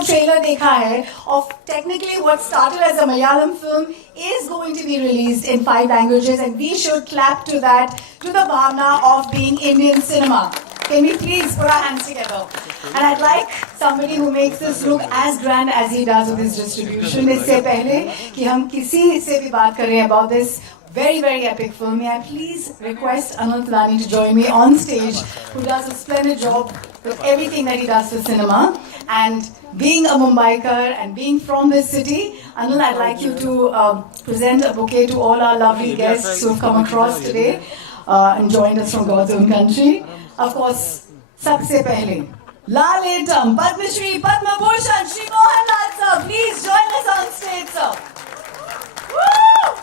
जो trailer देखा है of technically what started as a Malayalam film is going to be released in 5 languages, and we should clap to that, to the bhavna of being Indian cinema. Can we please put our hands together? And I'd like somebody who makes this look as grand as he does with his distribution. इससे पहले कि हम किसी से भी बात करें about this very, very epic film, may I please request Anil Talani to join me on stage, who does a splendid job with everything that he does for cinema. And being a Mumbaikar and being from this city, Anil, I'd like you to present a bouquet to all our lovely guests who have come across today and joined us from God's own country. Of course, सबसे पहले Laletam, Padma Shri, Padma Bhushan, Shri Mohanlal sir, please join us on stage, sir. Woo!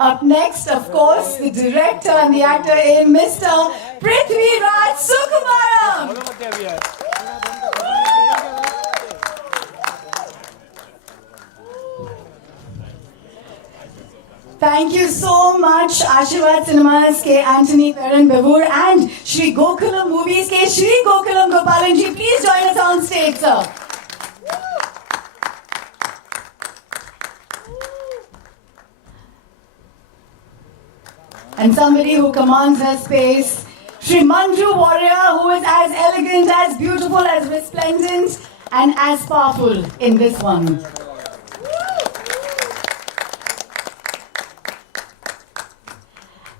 Up next, of course, the director and the actor in Mr. Prithviraj Sukumaram. Thank you so much, Ashirwad Cinemas ke Anthony Peran Bavur and Shri Gokulam Movies ke Shri Gokulam Gopalan ji. Please join us on stage, sir. And somebody who commands her space, Shri Manju Warrior, who is as elegant, as beautiful, as resplendent, and as powerful in this one.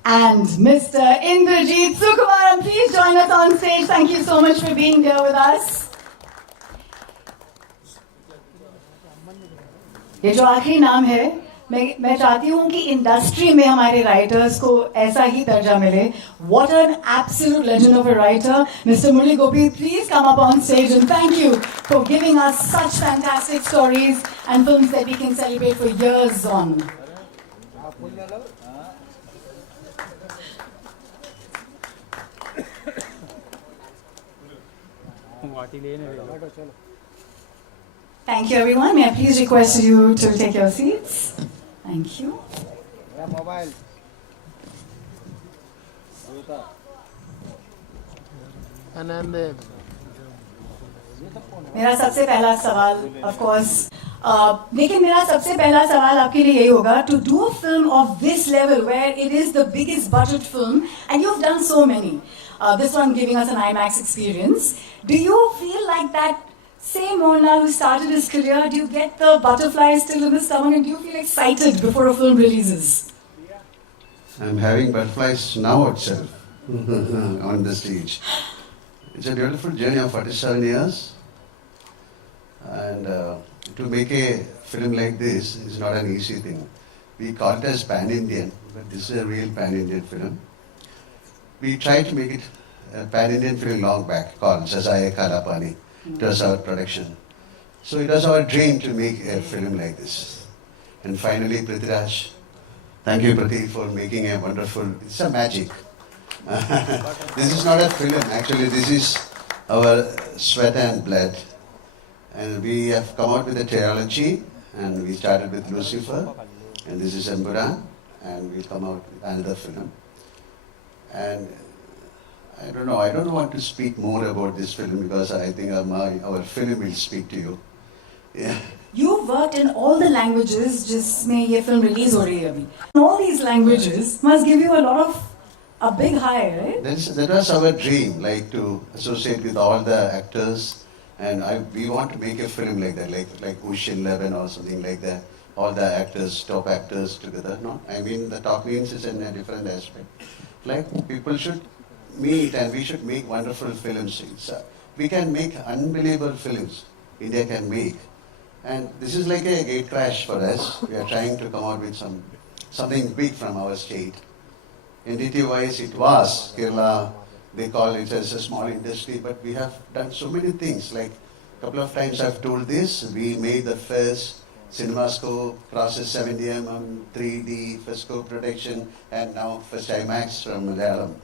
And Mr. Indrajith Sukumaram, please join us on stage. Thank you so much for being here with us. ये जो आखिरी नाम है, मैं चाहती हूँ कि industry में हमारे राइटर्स को ऐसा ही दर्जा मिले. What an absolute legend of a writer, Mr. Murli Gopi. Please come up on stage and thank you for giving us such fantastic stories and films that we can celebrate for years on. Thank you, everyone. May I please request you to take your seats? Thank you. मेरा सबसे पहला सवाल, of course, लेकिन मेरा सबसे पहला सवाल आपके लिए यही होगा, to do a film of this level where it is the biggest budget film and you've done so many, this one giving us an IMAX experience, do you feel like that same Mohanlal who started his career, do you get the butterflies still in the stomach and do you feel excited before a film releases? I'm having butterflies now itself on the stage. It's a beautiful journey of 47 years, and to make a film like this is not an easy thing. We call it as pan-Indian, but this is a real pan-Indian film. We tried to make it a pan-Indian film long back called Jazaye Kalapani. It was our production. So it was our dream to make a film like this. And finally, Prithviraj, thank you, Prathi, for making a wonderful, it's a magic. This is not a film, actually, this is our sweat and blood. And we have come out with a trilogy, and we started with Lucifer, and this is Empuraan, and we'll come out with another film. And I don't want to speak more about this film because I think our film will speak to you. Yeah. You worked in all the languages, just may ye film release ho rahi hai abhi. All these languages must give you a big high, right? That was our dream, like to associate with all the actors, and we want to make a film like that, like Ocean 11 or something like that. All the actors, top actors together. No, I mean the talk means is in a different aspect. Like people should meet and we should make wonderful films. We can make unbelievable films. India can make. And this is like a gate crash for us. We are trying to come out with something big from our state. Entity-wise, it was Kerala. They call it as a small industry, but we have done so many things. Like a couple of times I've told this, we made the first CinemaScope, process 70mm, 3D, first scope protection, and now first IMAX from Malayalam.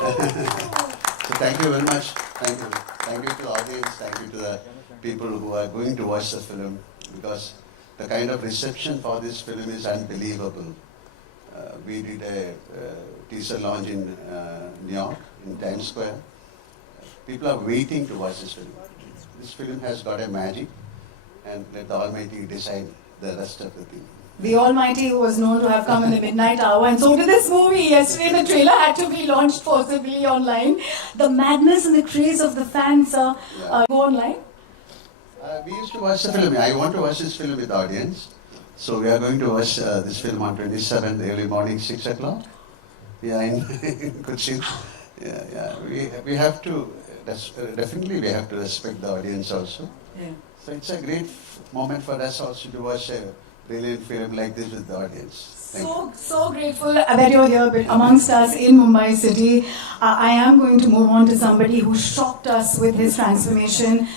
So thank you very much. Thank you. Thank you to the audience. Thank you to the people who are going to watch the film, because the kind of reception for this film is unbelievable. We did a teaser launch in New York, in Times Square. People are waiting to watch this film. This film has got a magic, and let the Almighty decide the rest of the thing. The Almighty, who was known to have come in the midnight hour, and so did this movie. Yesterday, the trailer had to be launched forcibly online. The madness and the craze of the fans go online. We used to watch the film. I want to watch this film with the audience. So we are going to watch this film on 27th, early morning, 6 o'clock. Yeah, in Cochin. Yeah. We have to, definitely we have to respect the audience also. Yeah. So it's a great moment for us also to watch a brilliant film like this with the audience. So grateful that you're here amongst us in Mumbai city. I am going to move on to somebody who shocked us with his transformation.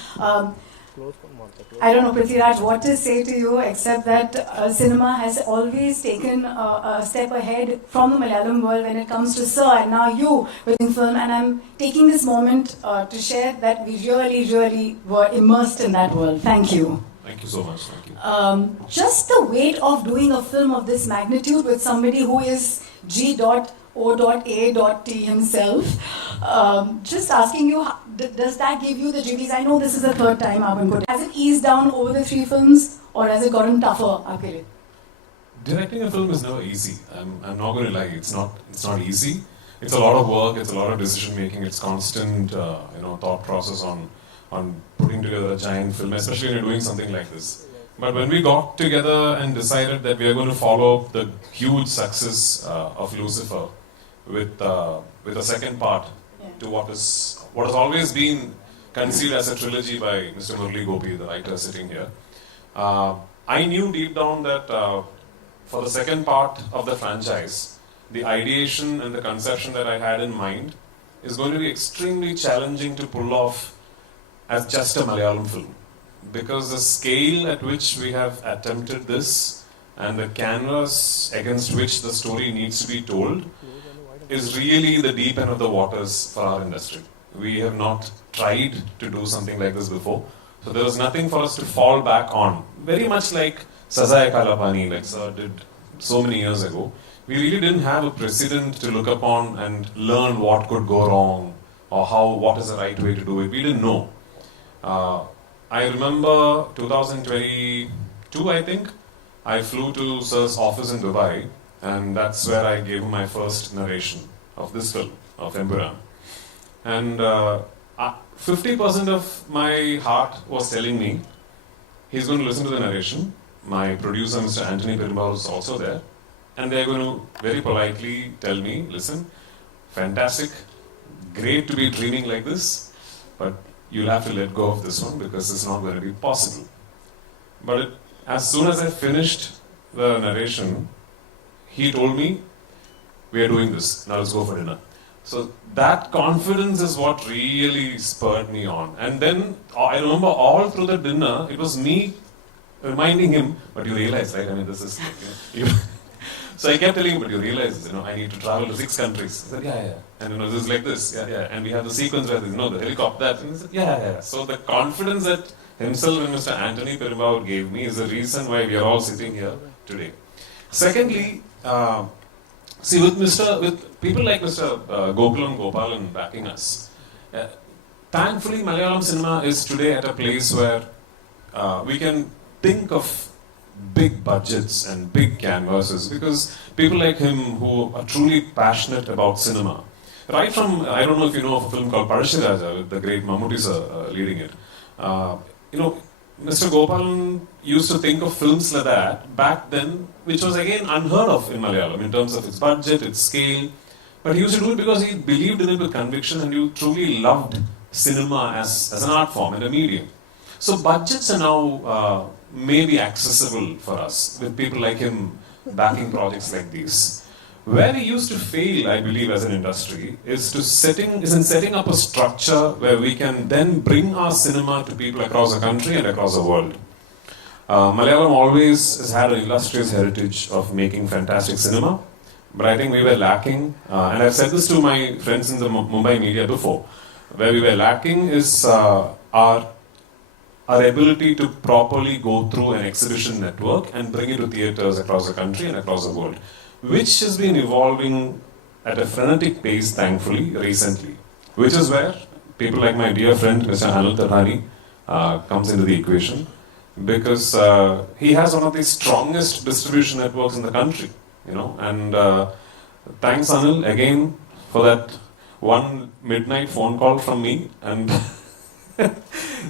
I don't know, Prithviraj, what to say to you, except that cinema has always taken a step ahead from the Malayalam world when it comes to Sir, and now you with film. And I'm taking this moment to share that we really were immersed in that world. Thank you. Thank you so much. Thank you. Just the weight of doing a film of this magnitude with somebody who is G.O.A.T himself. Just asking you, does that give you the jiggies? I know this is the third time I've been put. Has it eased down over the 3 films, or has it gotten tougher? Directing a film is never easy. I'm not going to lie. It's not easy. It's a lot of work. It's a lot of decision making. It's constant, thought process on putting together a giant film, especially when you're doing something like this. But when we got together and decided that we are going to follow the huge success of Lucifer with a second part to what has always been conceived as a trilogy by Mr. Murali Gopi, the writer sitting here, I knew deep down that for the second part of the franchise, the ideation and the conception that I had in mind is going to be extremely challenging to pull off as just a Malayalam film. Because the scale at which we have attempted this and the canvas against which the story needs to be told is really the deep end of the waters for our industry. We have not tried to do something like this before. So there was nothing for us to fall back on. Very much like Sazaya Kalapani, like Sir did so many years ago. We really didn't have a precedent to look upon and learn what could go wrong or what is the right way to do it. We didn't know. I remember 2022, I think, I flew to Sir's office in Dubai, and that's where I gave him my first narration of this film, of Empuraan. And 50% of my heart was telling me, he's going to listen to the narration. My producer, Mr. Anthony Perumbal, was also there. And they're going to very politely tell me, listen, fantastic, great to be dreaming like this, but you'll have to let go of this one because it's not going to be possible. But as soon as I finished the narration, he told me, we are doing this, now let's go for dinner. So that confidence is what really spurred me on. And then I remember all through the dinner, it was me reminding him, but you realize, right? I mean, this is like, so I kept telling him, but you realize, I need to travel to 6 countries. He said, yeah. And this is like this, yeah. And we have the sequence where the helicopter, that. And he said, yeah. So the confidence that himself and Mr. Anthony Perumbal gave me is the reason why we are all sitting here today. Secondly, with people like Mr. Gokulam Gopalan backing us, thankfully Malayalam cinema is today at a place where we can think of big budgets and big canvases because people like him who are truly passionate about cinema. Right from, I don't know if you know of a film called Parashiraja with the great Mammootty sir leading it. Mr. Gopalan used to think of films like that back then, which was again unheard of in Malayalam in terms of its budget, its scale. But he used to do it because he believed in it with conviction and he truly loved cinema as an art form and a medium. So budgets are now maybe accessible for us with people like him backing projects like these. Where we used to fail, I believe, as an industry, is in setting up a structure where we can then bring our cinema to people across the country and across the world. Malayalam always has had an illustrious heritage of making fantastic cinema, but I think we were lacking, and I've said this to my friends in the Mumbai media before, where we were lacking is our ability to properly go through an exhibition network and bring it to theatres across the country and across the world. which has been evolving at a frenetic pace, thankfully, recently. Which is where people like my dear friend, Mr. Anil Tadhani, comes into the equation. Because he has one of the strongest distribution networks in the country, you know, and thanks Anil again for that one midnight phone call from me and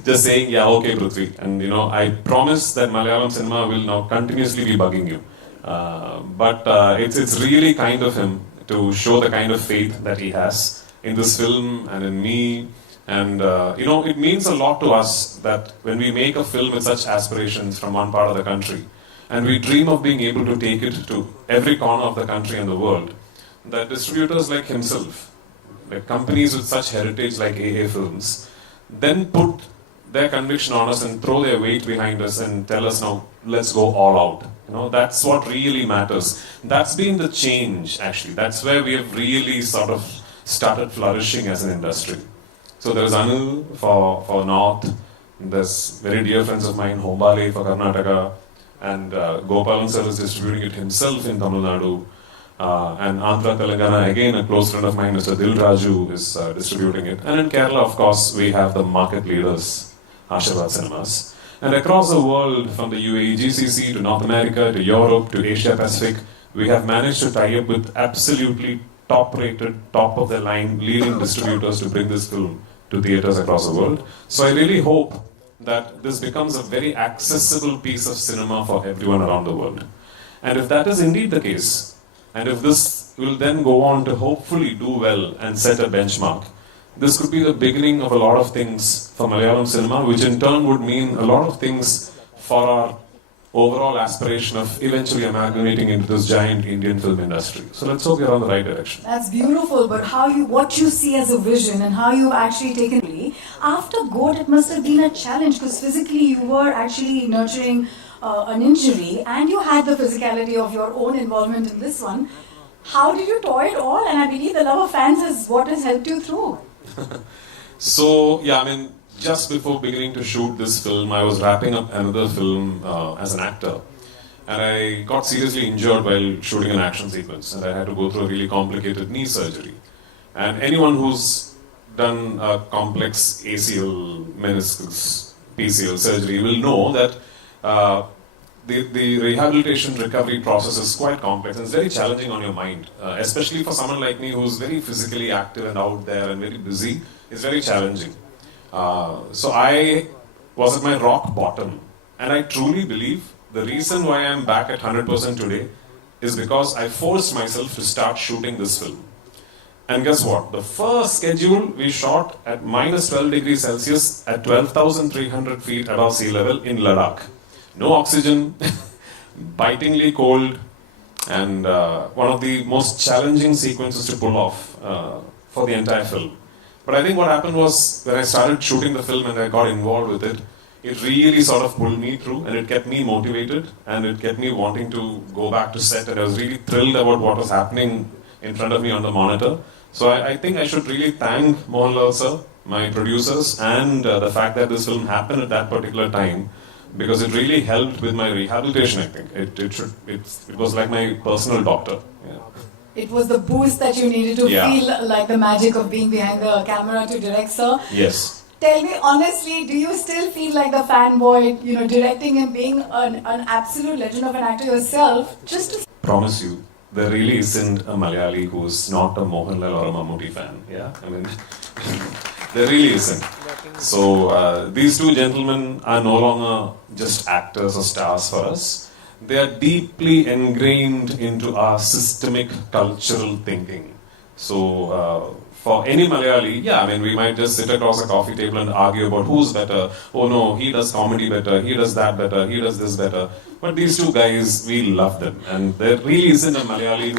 just saying, yeah, okay, Prithvi, and you know, I promise that Malayalam cinema will now continuously be bugging you, but it's really kind of him to show the kind of faith that he has in this film and in me. And you know, it means a lot to us that when we make a film with such aspirations from one part of the country, and we dream of being able to take it to every corner of the country and the world, that distributors like himself, like companies with such heritage like AA Films, then put their conviction on us and throw their weight behind us and tell us now, let's go all out. You know, that's what really matters. That's been the change, actually. That's where we have really sort of started flourishing as an industry. So there's Anil for North, there's very dear friends of mine, Hombale for Karnataka, and Gopalan sir is distributing it himself in Tamil Nadu, and Andhra Telangana, again a close friend of mine, Mr. Dil Raju, is distributing it. And in Kerala, of course, we have the market leaders, Ashirwad Cinemas. And across the world, from the UAE GCC to North America to Europe to Asia Pacific, we have managed to tie up with absolutely top-rated, top-of-the-line leading distributors to bring this film to theatres across the world. So I really hope that this becomes a very accessible piece of cinema for everyone around the world. And if that is indeed the case, and if this will then go on to hopefully do well and set a benchmark, this could be the beginning of a lot of things for Malayalam cinema, which in turn would mean a lot of things for our overall aspiration of eventually amalgamating into this giant Indian film industry. So let's hope we're on the right direction. That's beautiful, but what you see as a vision and how you've actually taken it. After GOAT, it must have been a challenge because physically you were actually nurturing an injury and you had the physicality of your own involvement in this one. How did you toy it all? And I believe the love of fans is what has helped you through. So, yeah, I mean, just before beginning to shoot this film, I was wrapping up another film as an actor. And I got seriously injured while shooting an action sequence. And I had to go through a really complicated knee surgery. And anyone who's done a complex ACL, meniscus, PCL surgery will know that the rehabilitation recovery process is quite complex and it's very challenging on your mind. Especially for someone like me who's very physically active and out there and very busy, it's very challenging. So I was at my rock bottom, and I truly believe the reason why I'm back at 100% today is because I forced myself to start shooting this film. And guess what? The first schedule we shot at minus 12 degrees Celsius at 12,300 feet above sea level in Ladakh. No oxygen, bitingly cold, and one of the most challenging sequences to pull off for the entire film. But I think what happened was when I started shooting the film and I got involved with it, it really sort of pulled me through and it kept me motivated and it kept me wanting to go back to set, and I was really thrilled about what was happening in front of me on the monitor. So I think I should really thank Mohanlal sir, my producers, and the fact that this film happened at that particular time, because it really helped with my rehabilitation, I think. It was like my personal doctor. Yeah. It was the boost that you needed to feel like the magic of being behind the camera to direct, sir. Yes. Tell me honestly, do you still feel like the fanboy, directing and being an absolute legend of an actor yourself? Promise you, there really isn't a Malayali who's not a Mohanlal or a Mammootty fan. Yeah, I mean, there really isn't. So these two gentlemen are no longer just actors or stars for us. They are deeply ingrained into our systemic cultural thinking. So for any Malayali, we might just sit across a coffee table and argue about who's better. Oh no, he does comedy better, he does that better, he does this better. But these two guys, we love them. And there really isn't a Malayali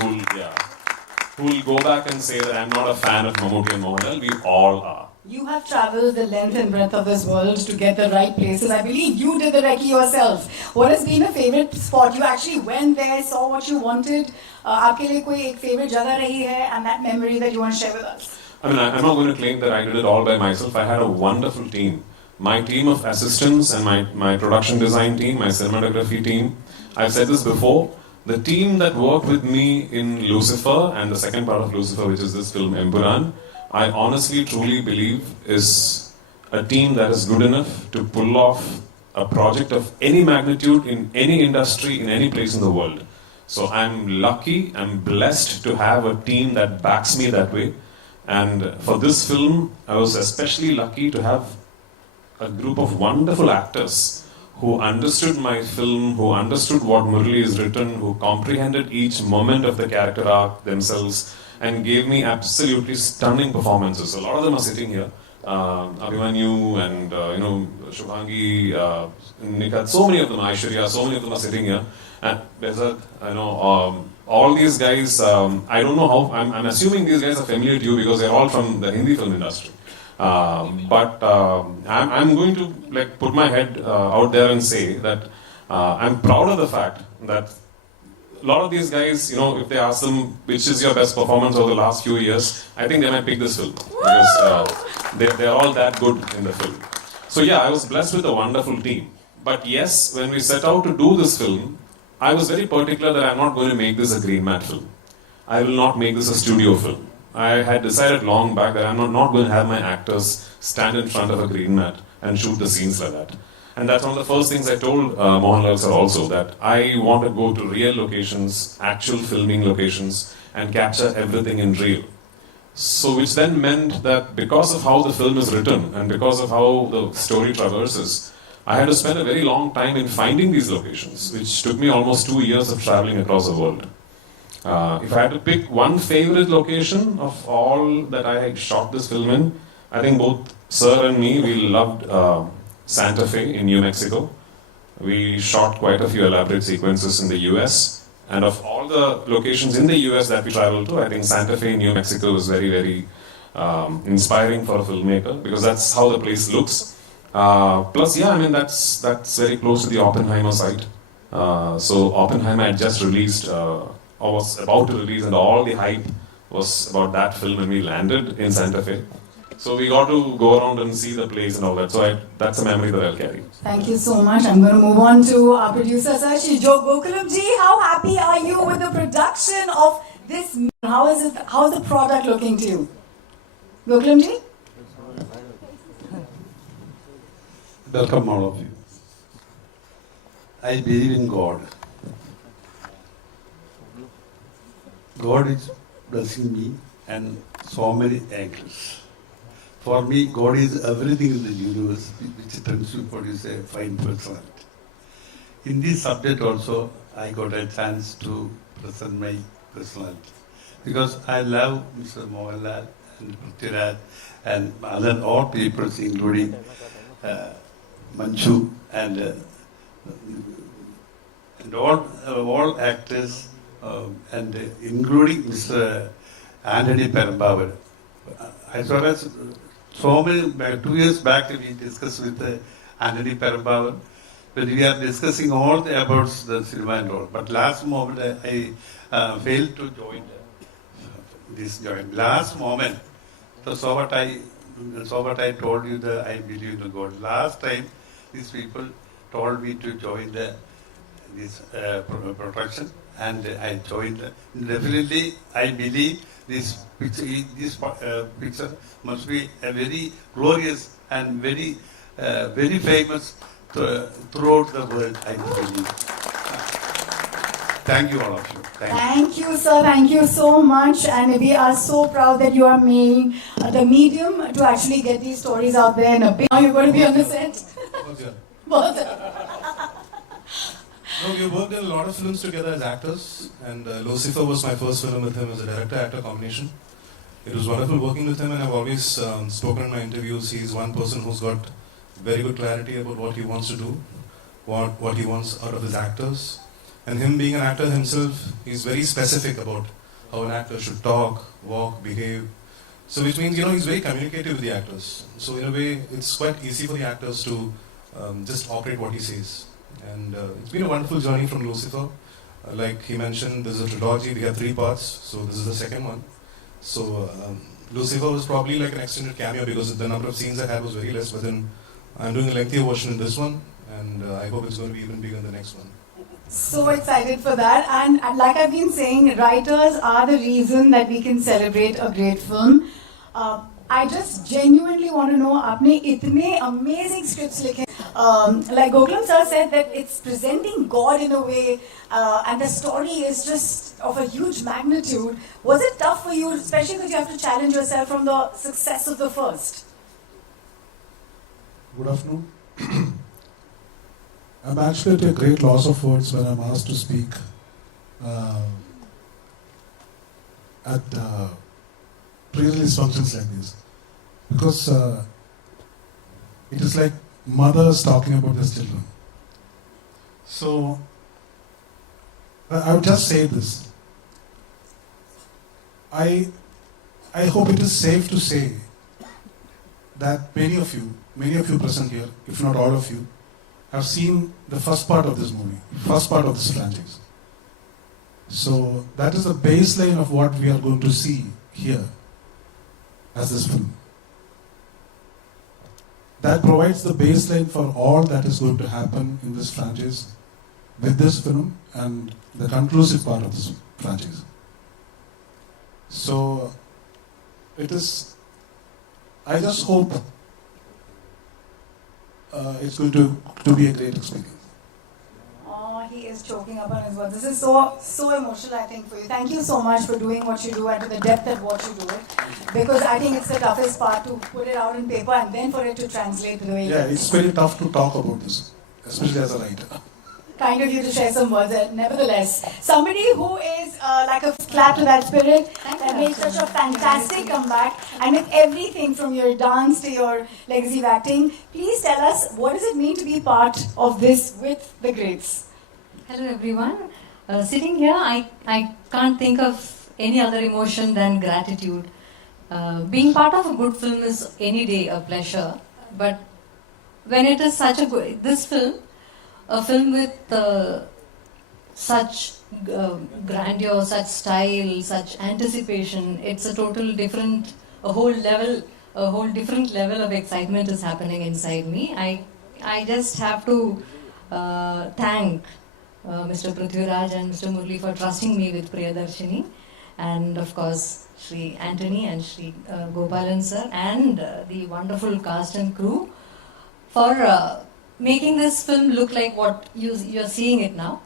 who will go back and say that I'm not a fan of Mammootty and Mohanlal. We all are. You have travelled the length and breadth of this world to get the right places. I believe you did the recce yourself. What has been a favourite spot? You actually went there, saw what you wanted. आपके लिए कोई एक favourite जगह रही है, and that memory that you want to share with us? I mean, I'm not going to claim that I did it all by myself. I had a wonderful team. My team of assistants and my production design team, my cinematography team. I've said this before. The team that worked with me in Lucifer and the second part of Lucifer, which is this film Empuraan, I honestly truly believe is a team that is good enough to pull off a project of any magnitude in any industry, in any place in the world. So I'm lucky, I'm blessed to have a team that backs me that way. And for this film, I was especially lucky to have a group of wonderful actors who understood my film, who understood what Murali has written, who comprehended each moment of the character arc themselves, and gave me absolutely stunning performances. A lot of them are sitting here. Abhimanyu and Shubhangi, Nikat, so many of them, Aishwarya, so many of them are sitting here. And Bezat, all these guys, I don't know how, I'm assuming these guys are familiar to you because they're all from the Hindi film industry. But I'm going to put my head out there and say that I'm proud of the fact that a lot of these guys, if they ask them which is your best performance over the last few years, I think they might pick this film because they're all that good in the film. So yeah, I was blessed with a wonderful team. But yes, when we set out to do this film, I was very particular that I'm not going to make this a green mat film. I will not make this a studio film. I had decided long back that I'm not going to have my actors stand in front of a green mat and shoot the scenes like that. And that's one of the first things I told Mohanlal sir also, that I want to go to real locations, actual filming locations, and capture everything in real. So which then meant that because of how the film is written and because of how the story traverses, I had to spend a very long time in finding these locations, which took me almost 2 years of traveling across the world. If I had to pick one favorite location of all that I shot this film in, I think both sir and me, we loved Santa Fe in New Mexico. We shot quite a few elaborate sequences in the US. And of all the locations in the US that we traveled to, I think Santa Fe in New Mexico was very, very inspiring for a filmmaker because that's how the place looks. Plus, yeah, I mean, that's very close to the Oppenheimer site. So Oppenheimer had just released, or was about to release, and all the hype was about that film, and we landed in Santa Fe. So we got to go around and see the place and all that. So that's a memory that I'll carry. Thank you so much. I'm going to move on to our producer, Sashi. Joe Gokulamji, how happy are you with the production of this? How is the product looking to you? Gokulamji? Welcome all of you. I believe in God. God is blessing me and so many angles. For me, God is everything in the universe, which tends to produce a fine personality. In this subject also, I got a chance to present my personality. Because I love Mr. Mohanlal and Prithviraj and other all people, including Manju and all actors, and including Mr. Anthony Perumbavoor. As well as so many, 2 years back we discussed with Anthony Perumbavoor, when we are discussing all about the cinema and all. But last moment I failed to join this joint. Last moment, so what I told you that I believe in God. Last time, these people told me to join this production, and I joined. Definitely, I believe this picture must be a very glorious and very famous throughout the world, I believe. Thank you, all of you. Thank you, sir. Thank you so much. And we are so proud that you are making the medium to actually get these stories out there in a big. Now you're going to be on the set. Both. No, we worked in a lot of films together as actors, and Lucifer was my first film with him as a director-actor combination. It was wonderful working with him, and I've always spoken in my interviews. He's one person who's got very good clarity about what he wants to do, what he wants out of his actors. And him being an actor himself, he's very specific about how an actor should talk, walk, behave. So which means, he's very communicative with the actors. So in a way, it's quite easy for the actors to just operate what he says. And it's been a wonderful journey from Lucifer. Like he mentioned, there's a trilogy, we have 3 parts, so this is the second one. So Lucifer was probably like an extended cameo because the number of scenes I had was very less, but then I'm doing a lengthier version in this one, and I hope it's going to be even bigger in the next one. So excited for that. And like I've been saying, writers are the reason that we can celebrate a great film. I just genuinely want to know, आपने इतने amazing scripts लिखे. Like Gokulam sir said that it's presenting God in a way, and the story is just of a huge magnitude. Was it tough for you, especially because you have to challenge yourself from the success of the first? Good afternoon. I'm actually at a great loss of words when I'm asked to speak at pre-release functions like this, because it is like mothers talking about their children. So I would just say this. I hope it is safe to say that many of you present here, if not all of you, have seen the first part of this movie, first part of this franchise. So that is the baseline of what we are going to see here as this film. That provides the baseline for all that is going to happen in this franchise with this film and the conclusive part of this franchise. So it is, I just hope it's going to be a great experience. Oh, he is choking up on his words. This is so emotional, I think, for you. Thank you so much for doing what you do and to the depth at what you do it. Because I think it's the toughest part to put it out in paper and then for it to translate the way Yeah, it's very tough to talk about this, especially as a writer. Kind of you to share some words. Nevertheless, somebody who is like a clap to that spirit that made such a fantastic comeback, and with everything from your dance to your legacy of acting, please tell us, what does it mean to be part of this with the greats? Hello everyone. Sitting here, I can't think of any other emotion than gratitude. Being part of a good film is any day a pleasure, but when it is such a good, this film, a film with such grandeur, such style, such anticipation, it's a whole different level of excitement is happening inside me. I just have to thank Mr. Prithviraj and Mr. Murli for trusting me with Priyadarshini, and of course Shri Anthony and Shri Gopalan sir and the wonderful cast and crew for making this film look like what you're seeing it now.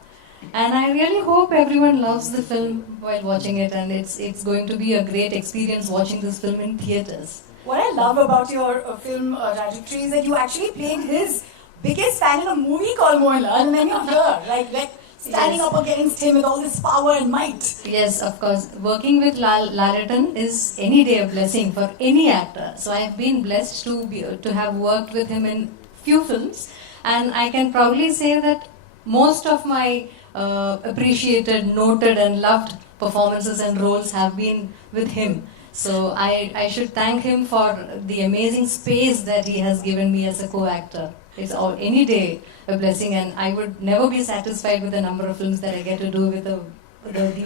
And I really hope everyone loves the film while watching it, and it's going to be a great experience watching this film in theatres. What I love about your film trajectory is that you actually played his biggest fan in a movie called Mohanlal, and then you're here, like standing up against him with all this power and might. Yes, of course. Working with Laratan is any day a blessing for any actor. So I've been blessed to have worked with him in few films, and I can proudly say that most of my appreciated, noted and loved performances and roles have been with him. So I should thank him for the amazing space that he has given me as a co-actor. It's any day a blessing, and I would never be satisfied with the number of films that I get to do with the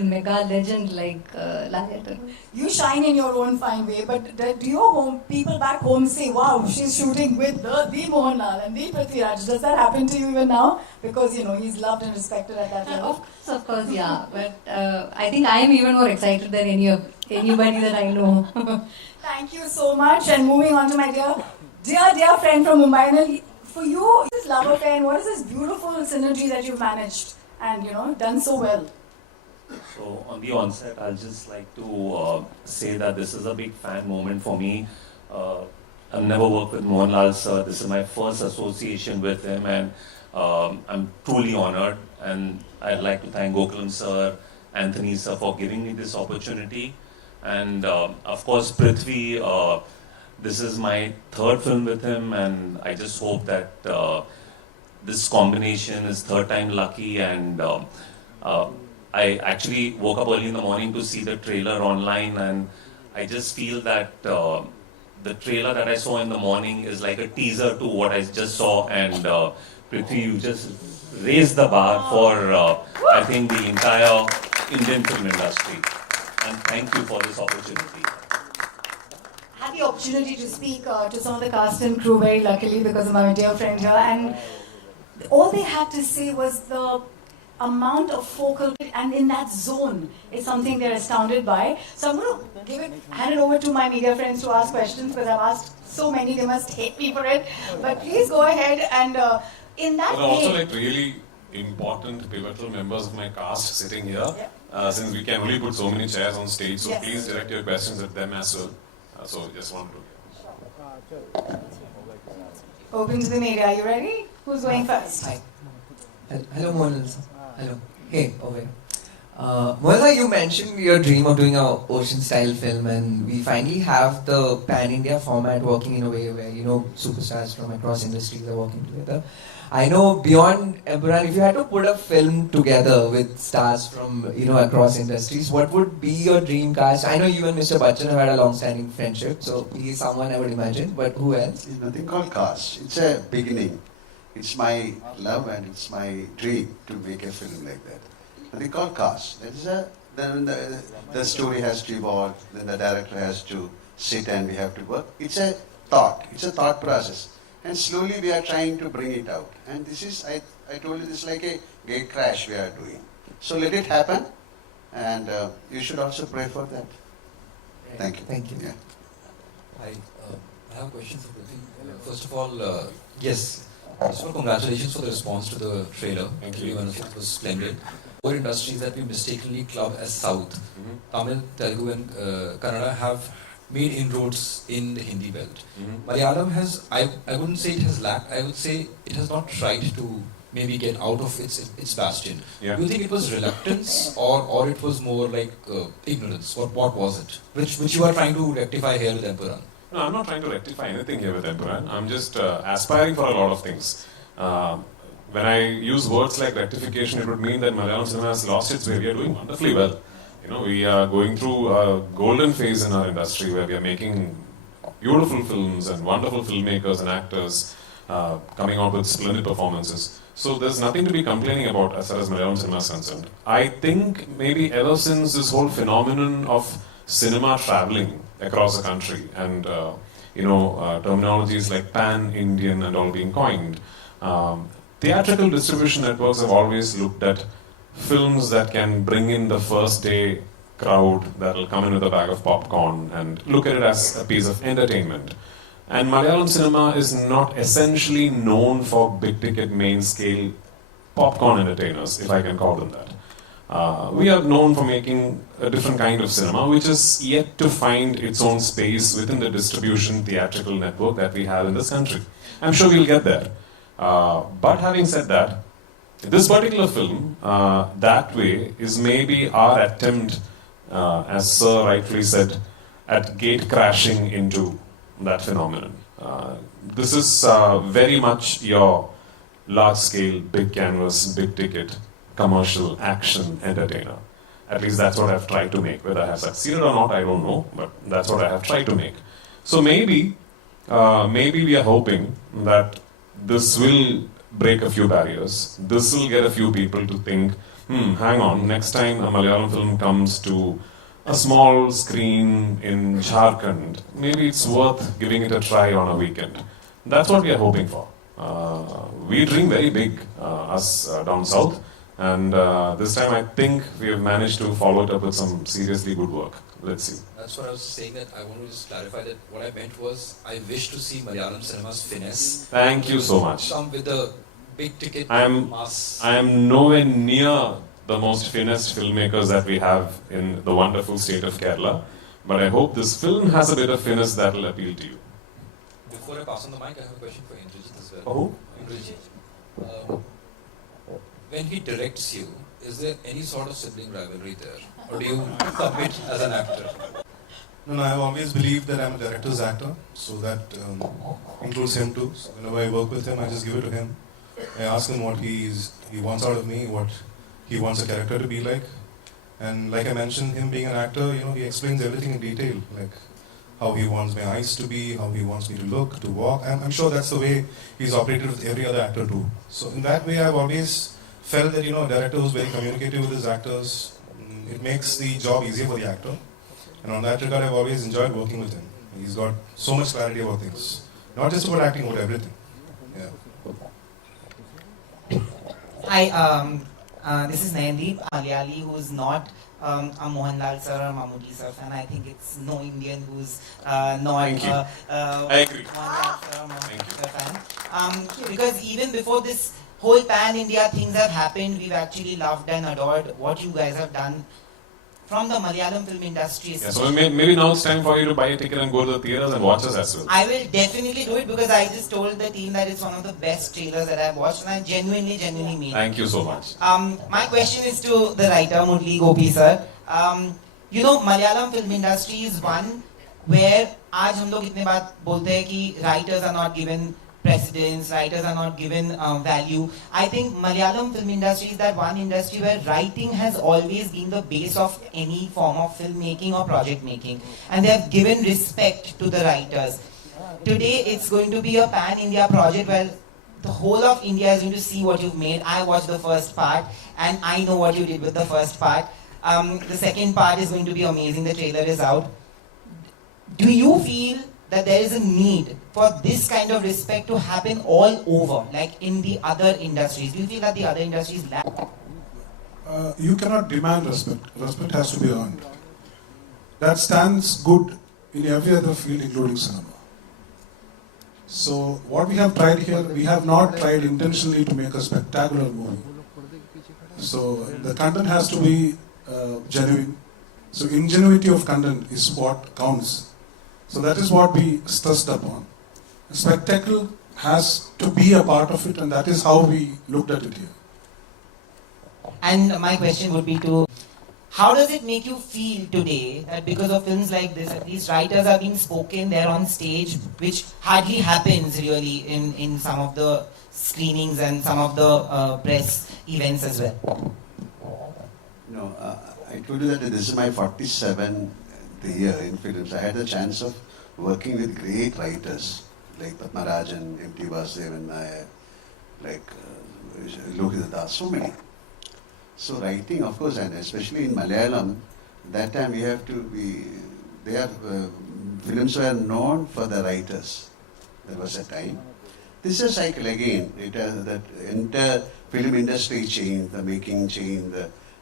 mega legend like Laratan. You shine in your own fine way, but do your people back home say, wow, she's shooting with the Mohanlal and the Prithviraj? Does that happen to you even now? Because, he's loved and respected at that level. Of course, yeah. But I think I am even more excited than anybody that I know. Thank you so much. And moving on to my dear friend from Mumbai. And for you, this love affair, and what is this beautiful synergy that you've managed and, done so well? So on the onset, I'll just like to say that this is a big fan moment for me. I've never worked with Mohanlal sir. This is my first association with him, and I'm truly honored. And I'd like to thank Gokulam sir, Anthony sir for giving me this opportunity. And of course, Prithvi, this is my third film with him, and I just hope that this combination is third time lucky. And I actually woke up early in the morning to see the trailer online, and I just feel that the trailer that I saw in the morning is like a teaser to what I just saw. And Prithvi, you just raised the bar for, I think, the entire Indian film industry. And thank you for this opportunity. I had the opportunity to speak to some of the cast and crew very luckily because of my dear friend here, and all they had to say was the amount of focal and in that zone is something they're astounded by. So I'm going to hand it over to my media friends to ask questions because I've asked so many, they must hate me for it. But please go ahead and in that There are also way, like really important pivotal members of my cast sitting here. Since we can only put so many chairs on stage, so Yes. please direct your questions at them as well. So just want to. open to the media. Are you ready? Who's going first? Hi. Hello, Mohanlal. Hello. Hey, over here. Mohanlal, you mentioned your dream of doing an ocean-style film, and we finally have the pan-India format working in a way where, you know, superstars from across industries are working together. I know beyond Empuraan, if you had to put a film together with stars from, you know, across industries, what would be your dream cast? I know you and Mr. Bachchan have had a long-standing friendship, so he is someone I would imagine, but who else? It's nothing called cast. It's a beginning. It's my love and it's my dream to make a film like that. Nothing called cast. That is then the story has to evolve, then the director has to sit and we have to work. It's a thought. It's a thought process. And slowly we are trying to bring it out. And this is, I told you, this is like a gate crash we are doing. So let it happen. And you should also pray for that. Thank you. Thank you. Yeah. I have a question for Prithvi. First of all, yes, first of all, congratulations for the response to the trailer. Thank you. It was splendid. Four industries that we mistakenly club as South, Tamil, Telugu and Kannada have made inroads in the Hindi belt. Malayalam has, I wouldn't say it has lacked, I would say it has not tried to maybe get out of its bastion. Yeah. Do you think it was reluctance or it was more like ignorance? What was it? Which you are trying to rectify here with Empuraan? No, I'm not trying to rectify anything here with Empuraan. I'm just aspiring for a lot of things. When I use words like rectification, it would mean that Malayalam cinema has lost its way. We are doing wonderfully well. You know, we are going through a golden phase in our industry where we are making beautiful films and wonderful filmmakers and actors coming out with splendid performances. So there's nothing to be complaining about as far as Malayalam cinema is concerned. I think maybe ever since this whole phenomenon of cinema traveling across the country and terminologies like pan-Indian and all being coined, theatrical distribution networks have always looked at films that can bring in the first day crowd that will come in with a bag of popcorn and look at it as a piece of entertainment. And Malayalam cinema is not essentially known for big ticket main scale popcorn entertainers, if I can call them that. We are known for making a different kind of cinema, which is yet to find its own space within the distribution theatrical network that we have in this country. I'm sure we'll get there. But having said that, this particular film, that way, is maybe our attempt, as Sir rightfully said, at gate crashing into that phenomenon. This is very much your large-scale, big canvas, big ticket, commercial action entertainer. At least that's what I've tried to make. Whether I have succeeded or not, I don't know, but that's what I have tried to make. So maybe we are hoping that this will break a few barriers. This will get a few people to think, hang on, next time a Malayalam film comes to a small screen in Jharkhand, maybe it's worth giving it a try on a weekend. That's what we are hoping for. We dream very big, us down south, and this time I think we have managed to follow it up with some seriously good work. Let's see. That's what I was saying, that I want to just clarify that what I meant was I wish to see Malayalam cinema's finesse. Thank you so much. Come with the big ticket I am nowhere near the most finessed filmmakers that we have in the wonderful state of Kerala, but I hope this film has a bit of finesse that will appeal to you. Before I pass on the mic, I have a question for Indrajith as well. Oh? Indrajith, when he directs you, is there any sort of sibling rivalry there? Or do you submit as an actor? No, I've always believed that I'm a director's actor, so that includes him too. So whenever I work with him, I just give it to him. I ask him what he wants out of me, what he wants a character to be like. And like I mentioned, him being an actor, he explains everything in detail, like how he wants my eyes to be, how he wants me to look, to walk. I'm sure that's the way he's operated with every other actor too. So in that way, I've always felt that, a director who's very communicative with his actors, it makes the job easier for the actor. And on that regard, I've always enjoyed working with him. He's got so much clarity about things. Not just about acting, about everything. Yeah. Hi, This is Nayandeep, Malayali, who's not a Mohanlal sir or Mammootty sir fan. I think it's no Indian who's not Thank you. I agree. Mohanlal sir or Mammootty sir fan. Because even before this whole pan-India things have happened, we've actually loved and adored what you guys have done from the Malayalam film industry. Yeah, so maybe now it's time for you to buy a ticket and go to the theaters and watch us as well. I will definitely do it because I just told the team that it's one of the best trailers that I've watched and I genuinely mean it. Thank you so much. My question is to the writer, Murli Gopi sir. Malayalam film industry is one where आज हम लोग इतने बात बोलते हैं कि writers are not given precedence, writers are not given value. I think Malayalam film industry is that one industry where writing has always been the base of any form of filmmaking or project making. And they have given respect to the writers. Today it's going to be a pan-India project where the whole of India is going to see what you've made. I watched the first part and I know what you did with the first part. The second part is going to be amazing. The trailer is out. Do you feel that there is a need for this kind of respect to happen all over, like in the other industries? Do you feel that the other industries lack? You cannot demand respect. Respect has to be earned. That stands good in every other field, including cinema. So what we have tried here, we have not tried intentionally to make a spectacular movie. So the content has to be genuine. So ingenuity of content is what counts. So that is what we stressed upon. Spectacle has to be a part of it, and that is how we looked at it here. And my question would be to, how does it make you feel today that because of films like this, at least writers are being spoken there on stage, which hardly happens really in some of the screenings and some of the press events as well? I told you that this is my 47th year in films. I had the chance of working with great writers like Prithviraj, M.T. Vasudevan Nair, like Lohita Das, so many. So writing, of course, and especially in Malayalam, that time we have to be, films were known for the writers. There was a time. This is a cycle again. It has that entire film industry changed, the making changed,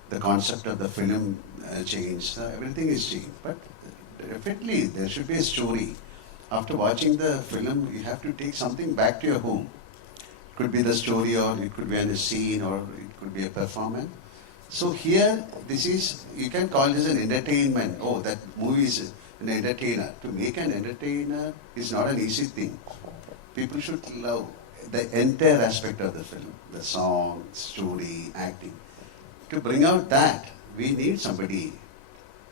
the concept of the film changed. Everything is changed. But definitely there should be a story. After watching the film, you have to take something back to your home. It could be the story, or it could be a scene, or it could be a performance. So here, this is, you can call this an entertainment. Oh, that movie is an entertainer. To make an entertainer is not an easy thing. People should love the entire aspect of the film. The song, story, acting. To bring out that, we need somebody.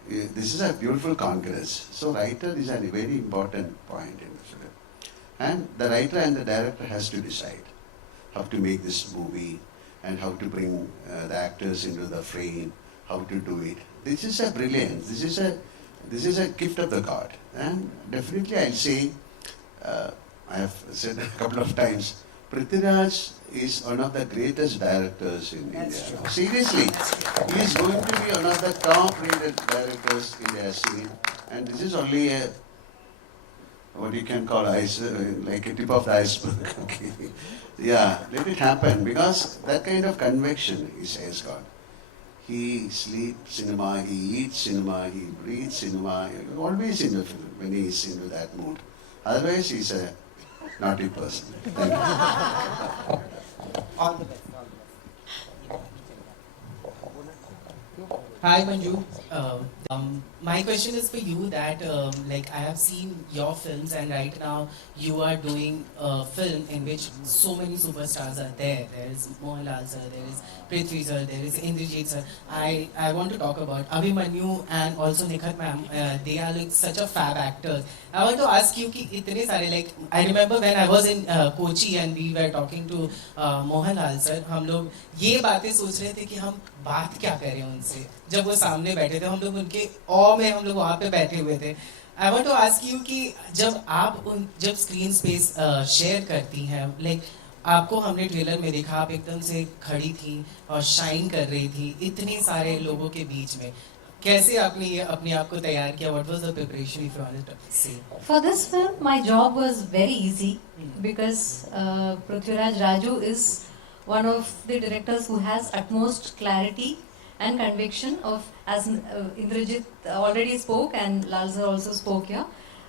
This is a beautiful congress. So writer is a very important point in the film. And the writer and the director has to decide how to make this movie and how to bring the actors into the frame, how to do it. This is a brilliance. This is a gift of the God. And definitely I'll say, I have said a couple of times, Prithviraj is one of the greatest directors in India. Seriously, he is going to be one of the top-rated directors India has seen. And this is only a, what you can call like a tip of the iceberg. Okay. Yeah, let it happen, because that kind of conviction he has got. He sleeps cinema, he eats cinema, he breathes cinema, always in the film when he is into that mood. Otherwise, he's a naughty person. Thank you. All the best. Hi Manju. My question is for you that like I have seen your films, and right now you are doing a film in which so many superstars are there. There is Mohanlal sir, there is Prithviraj sir, there is Indrajith sir. I want to talk about Abhimanyu and also Nikhat ma'am. They are like such a fab actors. I want to ask you कि इतने सारे, like I remember when I was in Kochi and we were talking to Mohanlal sir, हम लोग ये बातें सोच रहे थे कि हम बात क्या करें उनसे. जब वो सामने बैठे थे, हम लोग उनके ऑ में हम लोग वहाँ पे बैठे हुए थे. I want to ask you कि जब स्क्रीन स्पेस शेयर करती हैं, like आपको हमने ट्रेलर में देखा, आप एकदम से खड़ी थी और शाइन कर रही थी इतने सारे लोगों के बीच में. कैसे आपने ये अपने आप को तैयार किया? What was the preparation, if you want to say? For this film, my job was very easy because Prithviraj Raju is one of the directors who has utmost clarity and conviction of, as Indrajith already spoke and Lal sir also spoke here,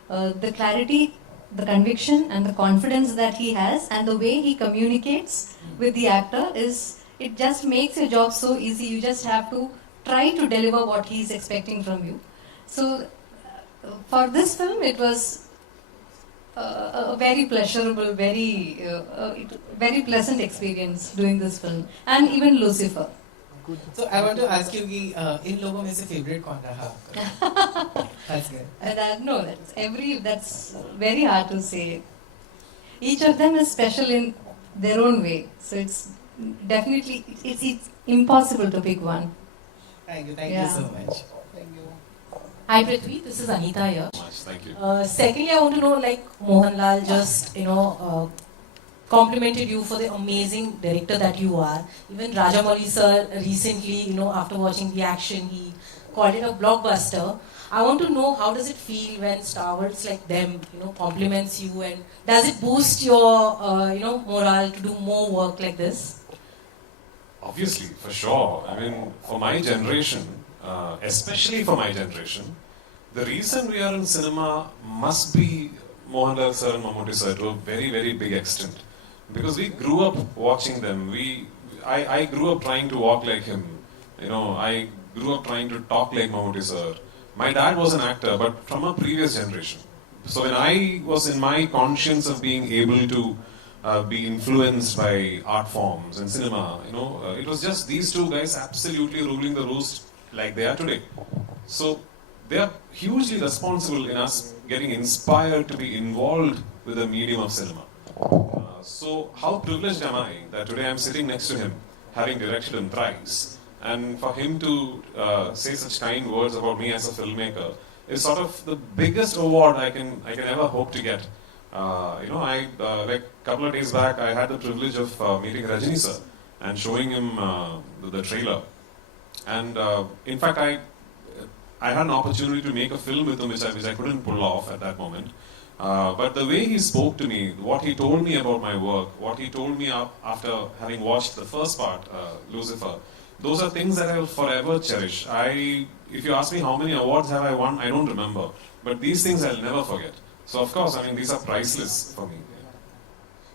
the clarity, the conviction and the confidence that he has and the way he communicates with the actor it just makes your job so easy. You just have to try to deliver what he is expecting from you. So for this film, it was a very pleasurable, very pleasant experience doing this film, and even Lucifer. So I want to ask you कि इन लोगों में से favorite कौन रहा आपका? That's good. No, that's very hard to say. Each of them is special in their own way, so it's definitely it's impossible to pick one. Thank you so much. Thank you. Hi Prithvi, this is Anita here. Thank you. Secondly, I want to know, like Mohanlal just complimented you for the amazing director that you are. Even Rajamouli sir recently, after watching the action, he called it a blockbuster. I want to know, how does it feel when stalwarts like them, compliments you, and does it boost your, morale to do more work like this? Obviously, for sure. I mean, for my generation, especially for my generation, the reason we are in cinema must be Mohanlal sir and Mammootty sir to a very, very big extent. Because we grew up watching them. I grew up trying to walk like him. I grew up trying to talk like Mammootty sir. My dad was an actor, but from a previous generation. So when I was in my conscience of being able to be influenced by art forms and cinema, it was just these two guys absolutely ruling the roost like they are today. So they are hugely responsible in us getting inspired to be involved with the medium of cinema. So how privileged am I that today I'm sitting next to him, having directed him thrice, and for him to say such kind words about me as a filmmaker is sort of the biggest award I can ever hope to get. Like a couple of days back, I had the privilege of meeting Rajini sir and showing him the trailer. And in fact, I had an opportunity to make a film with him which I couldn't pull off at that moment. But the way he spoke to me, what he told me about my work, what he told me after having watched the first part, Lucifer, those are things that I will forever cherish. If you ask me how many awards have I won, I don't remember. But these things I'll never forget. So of course, these are priceless for me.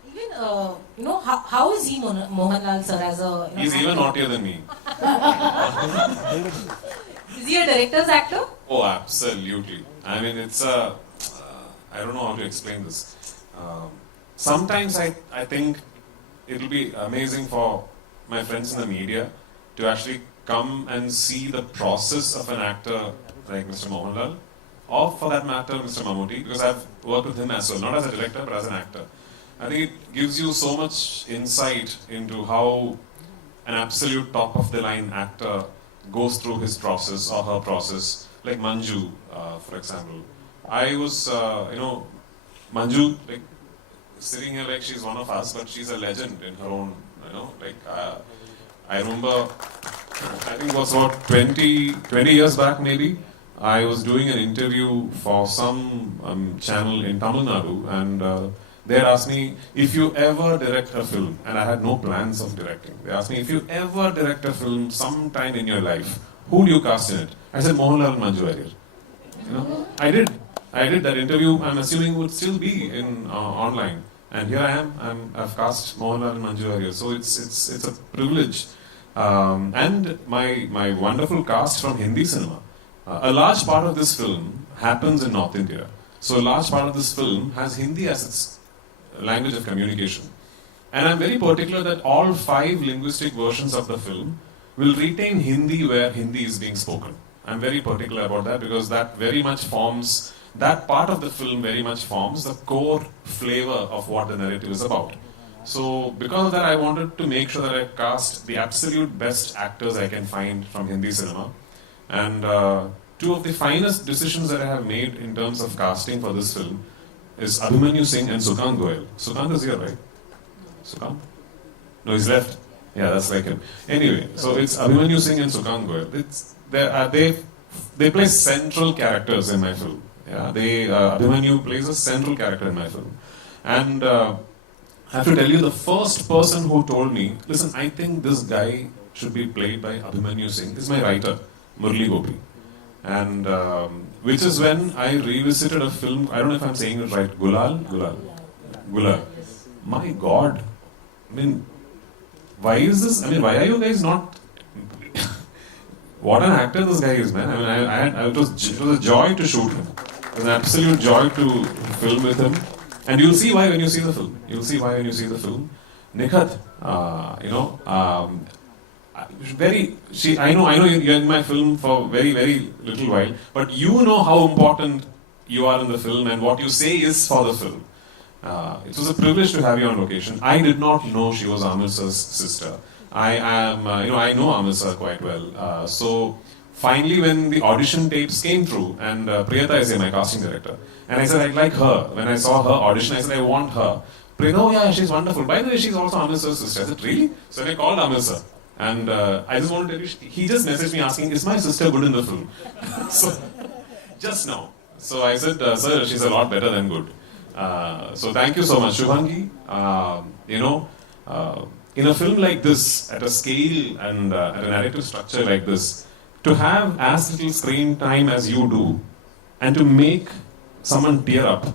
Even, how is he Mohanlal sir as a... He's even naughtier than me. Is he a director's actor? Oh, absolutely. It's a... I don't know how to explain this. Sometimes I think it will be amazing for my friends in the media to actually come and see the process of an actor like Mr. Mohanlal, or for that matter Mr. Mammootty, because I've worked with him as well, not as a director but as an actor. I think it gives you so much insight into how an absolute top of the line actor goes through his process or her process, like Manju, for example. I was, Manju, sitting here like she's one of us, but she's a legend in her own, I remember, I think it was about 20 years back maybe, I was doing an interview for some channel in Tamil Nadu, and they had asked me, if you ever direct a film, and I had no plans of directing, they asked me, if you ever direct a film sometime in your life, who do you cast in it? I said, Mohanlal and Manju Warrier. I did that interview. I'm assuming it would still be in online, and here I am. I've cast Mohanlal and Manju Warrier, so it's a privilege. And my wonderful cast from Hindi cinema. A large part of this film happens in North India, so a large part of this film has Hindi as its language of communication. And I'm very particular that all 5 linguistic versions of the film will retain Hindi where Hindi is being spoken. I'm very particular about that because that very much forms, that part of the film very much forms the core flavor of what the narrative is about. So because of that, I wanted to make sure that I cast the absolute best actors I can find from Hindi cinema. And 2 of the finest decisions that I have made in terms of casting for this film is Abhimanyu Singh and Sukant Goyal. Sukant is here, right? Sukant? No, he's left. Yeah, that's like him. Anyway, so it's Abhimanyu Singh and Sukant Goyal. They play central characters in my film. Yeah, Abhimanyu plays a central character in my film. And I have to tell you, the first person who told me, listen, I think this guy should be played by Abhimanyu Singh, is my writer, Murli Gopi. And which is when I revisited a film, I don't know if I'm saying it right, Gulal. My God. I mean, why is this? I mean, why are you guys not? What an actor this guy is, man. I mean, it was a joy to shoot him. It was an absolute joy to film with him. And you'll see why when you see the film. You'll see why when you see the film. Nikhat, I know you're in my film for very, very little while, but you know how important you are in the film and what you say is for the film. It was a privilege to have you on location. I did not know she was Amir sir's sister. I know Amir sir quite well. So finally, when the audition tapes came through, and Priyata is my casting director, and I said I'd like her. When I saw her audition, I said I want her. Priyata, oh yeah, she's wonderful. By the way, she's also Amir sir's sister. I said really? So I called Amir sir, and I just want to tell you, he just messaged me asking, is my sister good in the film? So just now. So I said, sir, she's a lot better than good. So thank you so much, Shubhangi. In a film like this, at a scale and at a narrative structure like this, to have as little screen time as you do, and to make someone tear up,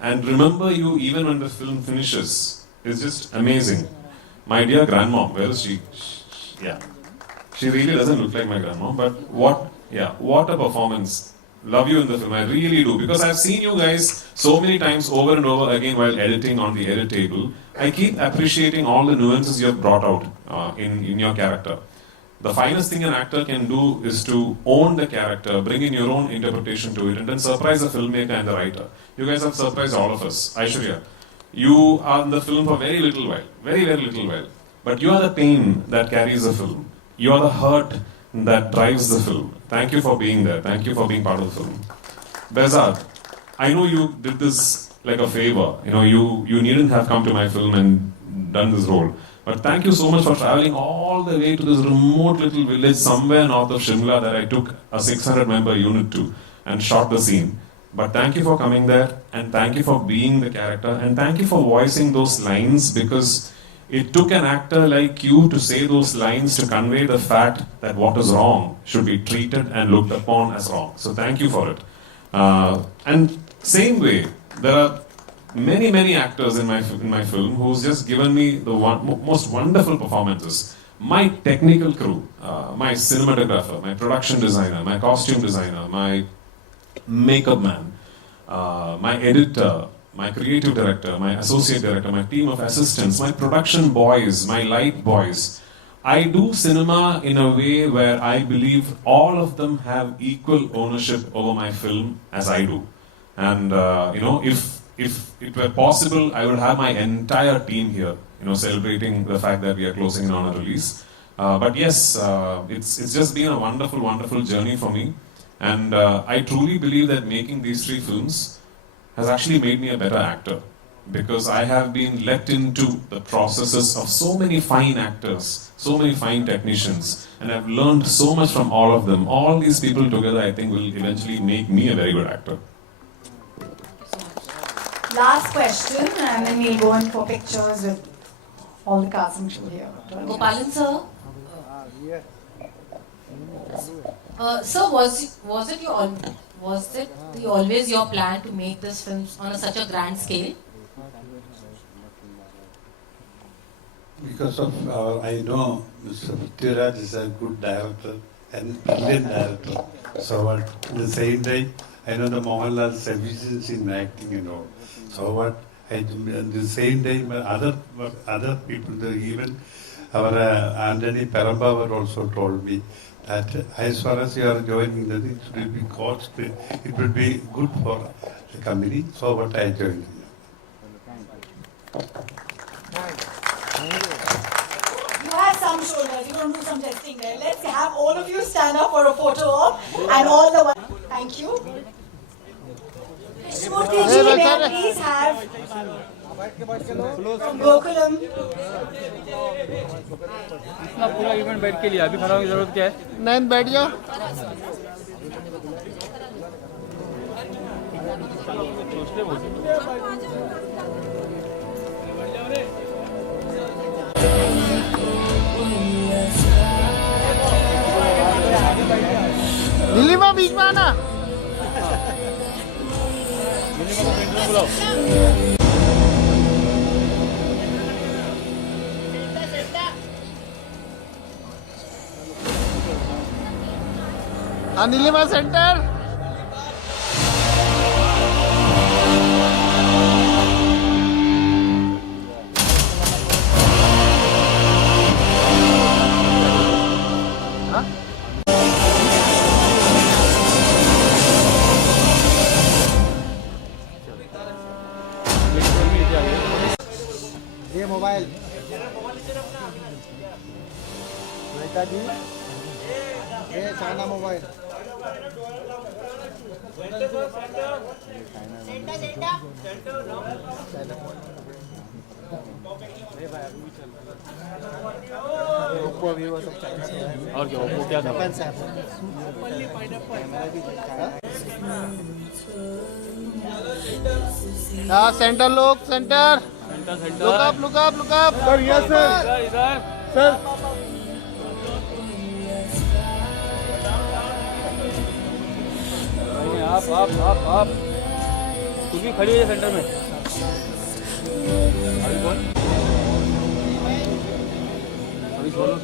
and remember you even when the film finishes, is just amazing. My dear grandmom, where is she? Yeah, she really doesn't look like my grandmom, but what a performance. Love you in the film, I really do, because I've seen you guys so many times over and over again while editing on the edit table. I keep appreciating all the nuances you have brought out in your character. The finest thing an actor can do is to own the character, bring in your own interpretation to it, and then surprise the filmmaker and the writer. You guys have surprised all of us. Aishwarya, you are in the film for very little while, very, very little while. But you are the pain that carries the film. You are the hurt that drives the film. Thank you for being there. Thank you for being part of the film. Behzad, I know you did this like a favor. You needn't have come to my film and done this role. But thank you so much for traveling all the way to this remote little village somewhere north of Shimla that I took a 600-member unit to and shot the scene. But thank you for coming there, and thank you for being the character, and thank you for voicing those lines, because it took an actor like you to say those lines to convey the fact that what is wrong should be treated and looked upon as wrong. So thank you for it. And same way, there are many actors in my film who's just given me the most wonderful performances. My technical crew, my cinematographer, my production designer, my costume designer, my makeup man, my editor, my creative director, my associate director, my team of assistants, my production boys, my light boys. I do cinema in a way where I believe all of them have equal ownership over my film as I do. And if it were possible, I would have my entire team here, celebrating the fact that we are closing in on a release. But yes, it's just been a wonderful journey for me. And I truly believe that making these 3 films has actually made me a better actor, because I have been let into the processes of so many fine actors, so many fine technicians, and I've learned so much from all of them. All these people together, I think, will eventually make me a very good actor. Last question, and then we'll go in for pictures with all the casting crew here. Gopalan sir. Sir, was it always your plan to make this film on such a grand scale? Because of I know Mr. Prithviraj is a good director and brilliant director. So at the same time, I know the Mohanlal's efficiency in acting, So at the same time, other people, even our Anthony Perambavar also told me that as far as you are joining, that it will be God's will. It will be good for the company. So what I joined. You have some shoulders. You're going to do some testing there. Let's have all of you stand up for a photo op, and all the thank you. Shmurti ji, may I please have from Gokulam. इतना पूरा event बैठ के लिया, अभी खड़ा होने की जरूरत क्या है? नैन बैठ जाओ. चलो, बुलाओ नीलिमा सेंटर ये मोबाइल जी ये चाइना मोबाइल ओप्पो वीवो सब चाइना से है और क्या ओप्पो क्या था जापान से है कैमरा भी चाइना सेंटर लोग centre look up sir yes sir इधर सर आप तू भी खड़ी है सेंटर में अभी बोल अभी solo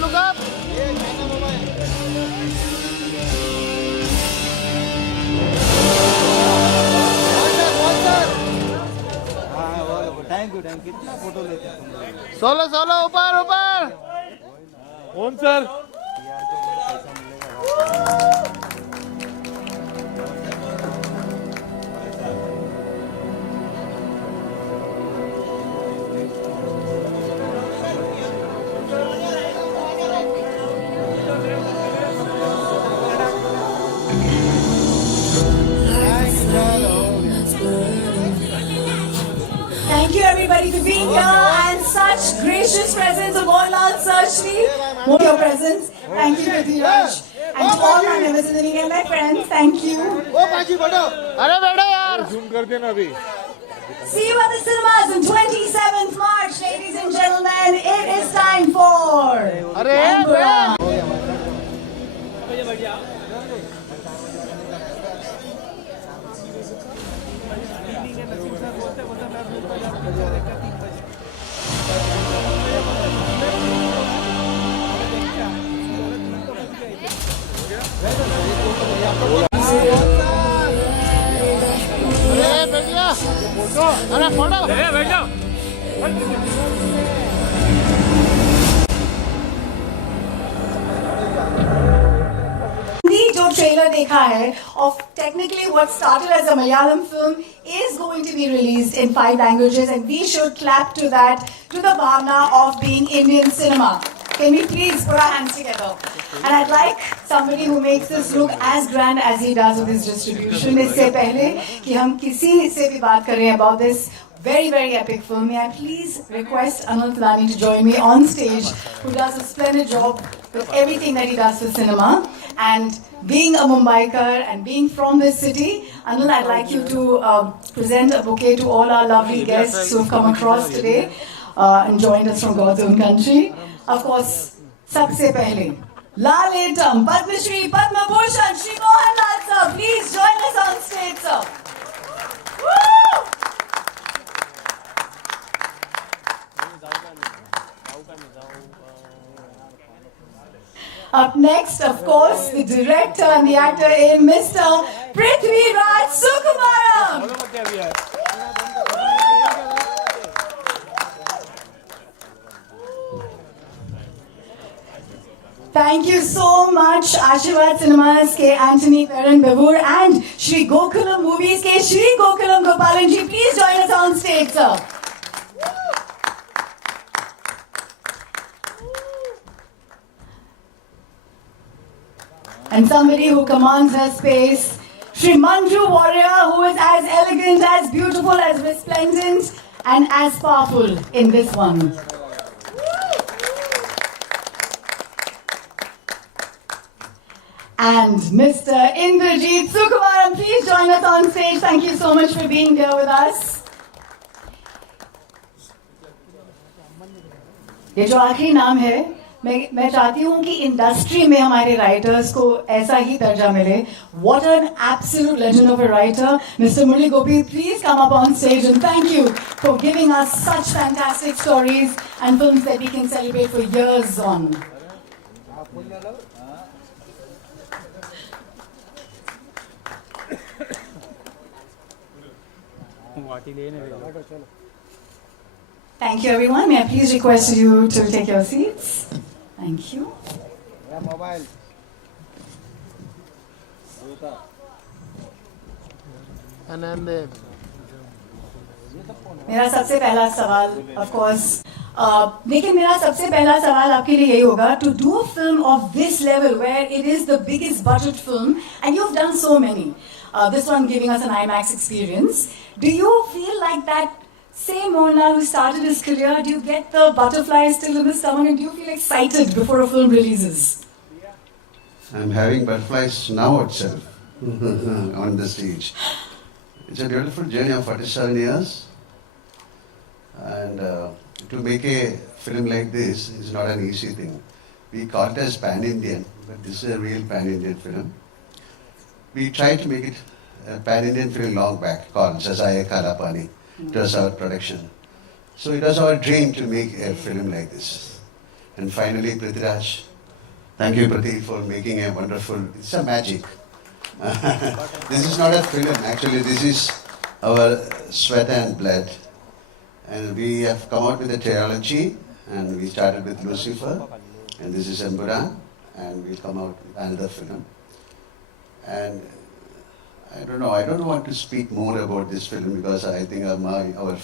look up thank you कितना फोटो लेते हैं सोलो ऊपर कौन sir Thank you everybody for being here and such gracious presence of Mohanlal Sir Shri. More your presence. Thank you Prithviraj and to all my members of the media and my friends. Thank you. अरे बैठो यार zoom कर देना अभी See you at the cinemas on 27th March, ladies and gentlemen. It is time for Empuraan. अरे photo बैठ जाओ जो ट्रेलर देखा है of technically what started as a Malayalam film is going to be released in 5 languages and we should clap to that, to the bhavna of being Indian cinema. Can we please put our hands together? And I'd like somebody who makes this look as grand as he does with his distribution. इससे पहले कि हम किसी से भी बात करें about this very, very epic film, may I please request Anil Tilani to join me on stage, who does a splendid job with everything that he does for cinema. And being a Mumbaiker and being from this city, Anil, I'd like you to present a bouquet to all our lovely guests who have come across today and joined us from God's own country. Of course, सबसे पहले Lalitam, Padma Shri, Padma Bhushan, Shri Mohanlal sir, please join us on stage, sir. Woo! Up next, of course, the director and the actor in Mr. Prithviraj Sukumaram. Thank you so much, Ashirwad Cinemas ke Anthony Perrin Bevur and Shri Gokulam Movies ke Shri Gokulam Gopalan ji. Please join us on stage, sir. and somebody who commands her space. Shri Manju Warrier, who is as elegant, as beautiful, as resplendent, and as powerful in this one. And Mr. Indrajith Sukumaran, please join us on stage. Thank you so much for being here with us. ये जो आखिरी नाम है, मैं चाहती हूँ कि industry में हमारे राइटर्स को ऐसा ही दर्जा मिले. What an absolute legend of a writer, Mr. Murli Gopi. Please come up on stage and thank you for giving us such fantastic stories and films that we can celebrate for years on. Thank you, everyone. May I please request you to take your seats? Thank you. मेरा सबसे पहला सवाल, of course, लेकिन मेरा सबसे पहला सवाल आपके लिए यही होगा, to do a film of this level where it is the biggest budget film and you've done so many, this one giving us an IMAX experience, do you feel like that same Mohanlal who started his career, do you get the butterflies still in the stomach and do you feel excited before a film releases? I'm having butterflies now itself on the stage. It's a beautiful journey of 47 years. And to make a film like this is not an easy thing. We call it as pan-Indian, but this is a real pan-Indian film. We tried to make it a pan-Indian film long back, called Jazaya Kalapani. It was our production. So it was our dream to make a film like this. And finally, Prithviraj, thank you, Prathi, for making a wonderful, it's a magic. This is not a film, actually, this is our sweat and blood. And we have come out with a trilogy, and we started with Lucifer, and this is Empuraan, and we'll come out with another film. And I don't know, I don't want to speak more about this film because I think our film